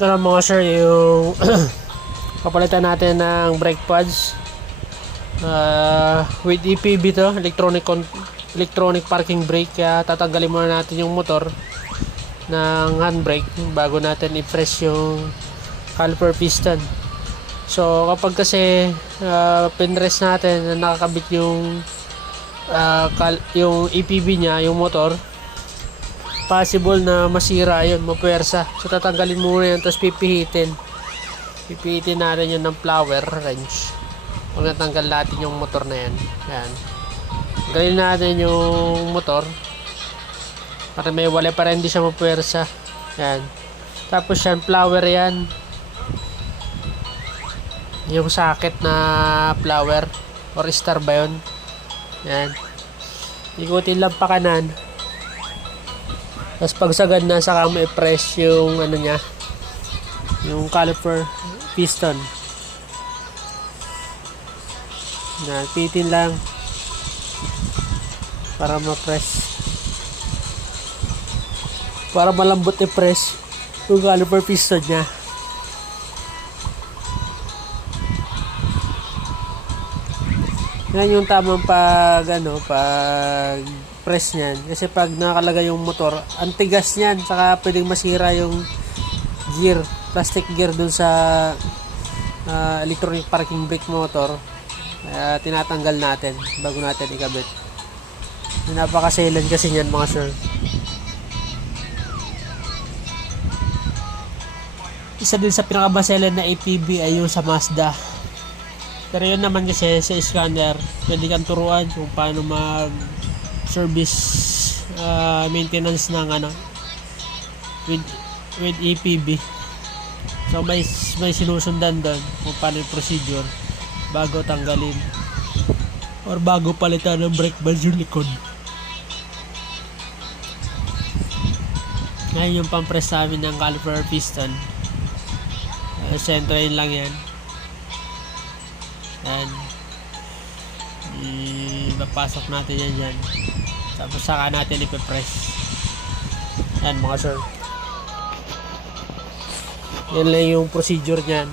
Ito na mga sir, yung papalitan natin ng brake pads with EPB to, electronic parking brake. Kaya tatanggalin muna natin yung motor ng handbrake bago natin i-press yung caliper piston. So kapag kasi pinrest natin na nakakabit yung EPB nya, yung motor, possible na masira yun, mapuwersa. So tatanggalin muna yan, tapos pipihitin natin yun ng flower wrench. Pag natanggal natin yung motor na yan, yan, tanggalin natin yung motor para may wala para hindi siya mapuwersa. Yan, tapos yan, flower yan, yung socket na flower or star ba yun. Yan, ikutin lang pa kanan, tapos pag sagad na, saka mo i-press yung ano nya, yung caliper piston. Na pitin lang para ma-press, para malambot i-press yung caliper piston nya. Yan yung tamang pag press niyan, kasi pag nakalagay yung motor, ang tigas niyan, saka pwedeng masira yung gear, plastic gear dun sa electronic parking brake motor. Kaya tinatanggal natin bago natin ikabit. Napakaselan kasi niyan mga sir. Isa din sa pinakabaselan na APB ay yung sa Mazda. Pero yun naman kasi sa scanner, pwede kang turuan kung paano mag service maintenance ng with EPB. So may sinusundan doon kung paano yung procedure bago tanggalin or bago palitan ng brake pads yung likod. Ngayon yung pang-press namin ng caliper piston, sentrain lang yan. And ipapasok natin yan dyan, tapos saka natin ipipress. Yan mga sir, yan lang yung procedure nyan.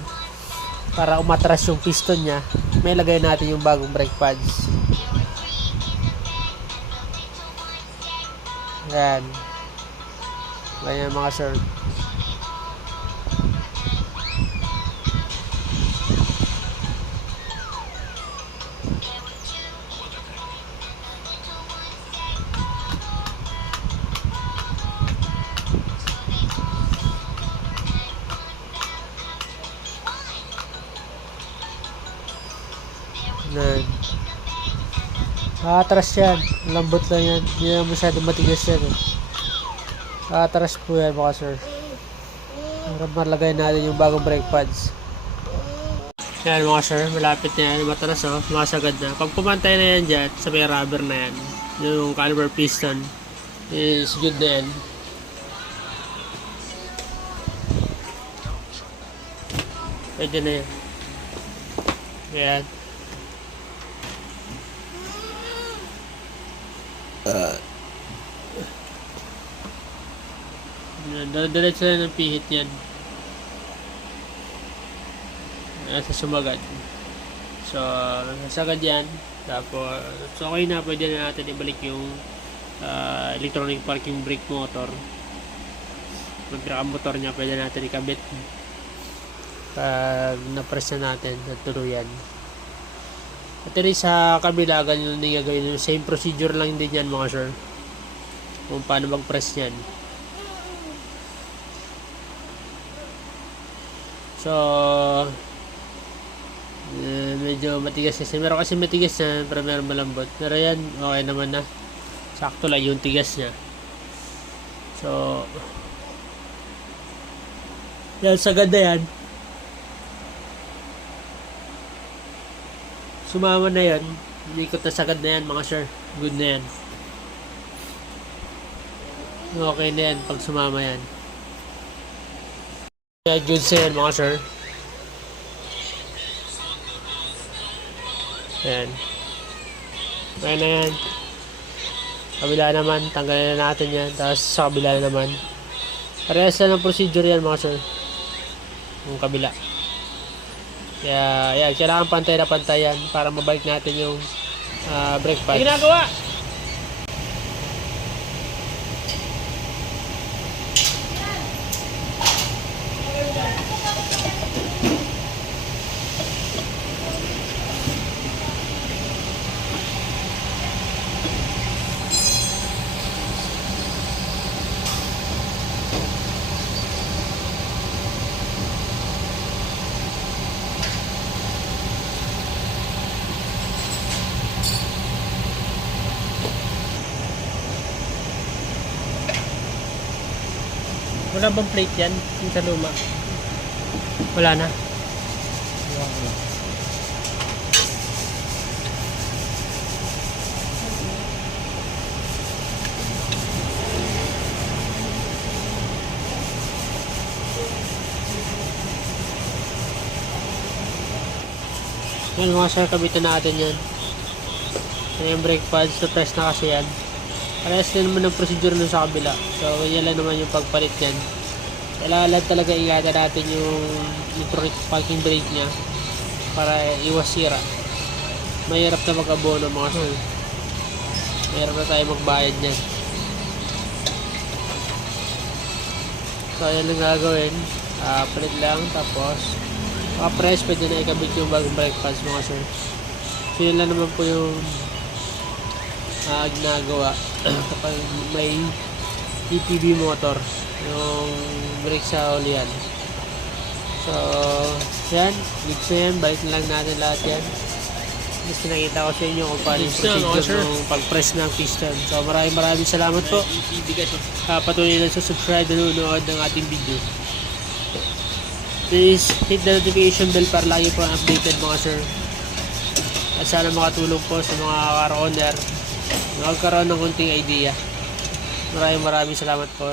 Para umatras yung piston nya, may lagay natin yung bagong brake pads. Yan, ganyan mga sir. Atras yan, lambot lang yan, hindi na masyadong matigas yan atras po yan mga sir, para malagay natin yung bagong brake pads. Yan mga sir, malapit na yan, matras masagad na. Pag pumantay na yan dyan sa may rubber na yan, yung caliper piston is good na yan. Pwede na yan. Yan, diretso na ng pihit yan sa sumagad. So nasagad yan, tapos okay na, pwede na natin ibalik yung electronic parking brake motor. Pag motor nya, pwede natin ikabit pag na-press na natin at tuluyan. At rin sa kabila, ganyan din gagawin, yung same procedure lang din yan mga sir, kung paano mag-press yan. So medyo matigas kasi, meron kasi matigas na, pero meron malambot. Pero yan, okay naman na, sakto lang yung tigas nya. So yan, sagad na yan, sumama na yan, ikot na sagad na yan mga sir, good na yan, okay na yan pag sumama yan. Kaya good sa yan mga sir. Ayan, okay na yan. Kabila naman, tanggalin na natin yan, tapos sa kabila naman parehas na ng procedure yan mga sir. yung kabila. Kaya yan, kailangan pantay na pantay yan para mabalik natin yung brake pads. Ginagawa! Wala bang plate yan? Yung sa luma? Wala na. Yan mga sir, kabitan natin yan. Yan yung brake pads, na-press na kasi yan. Parehas din naman ang procedure nun sa kabila. So, ganyan lang naman yung pagpalit yan. Kailangan talaga ingatan natin yung parking brake niya para iwas sira. Mahirap na mag-abono mga sir. Mahirap na tayo magbayad niyan. So, yan lang gagawin. Palit lang, tapos press, pwede na ikabit yung bagong brake pads mga sir. So, yun lang naman po yung ginagawa kapag may EPB motor, yung brake sa ulian. So, yan, goods na yan, balik na lang natin lahat yan. Just pinakita ko sa inyo kung paano yung procedure ng pag-press ng piston. So, maraming salamat po. Patuloy lang sa subscribe na nanonood ng ating video. Please hit the notification bell para lagi po updated mga sir. At sana makatulong po sa mga car owner na magkaroon ng konting idea. Maraming salamat po.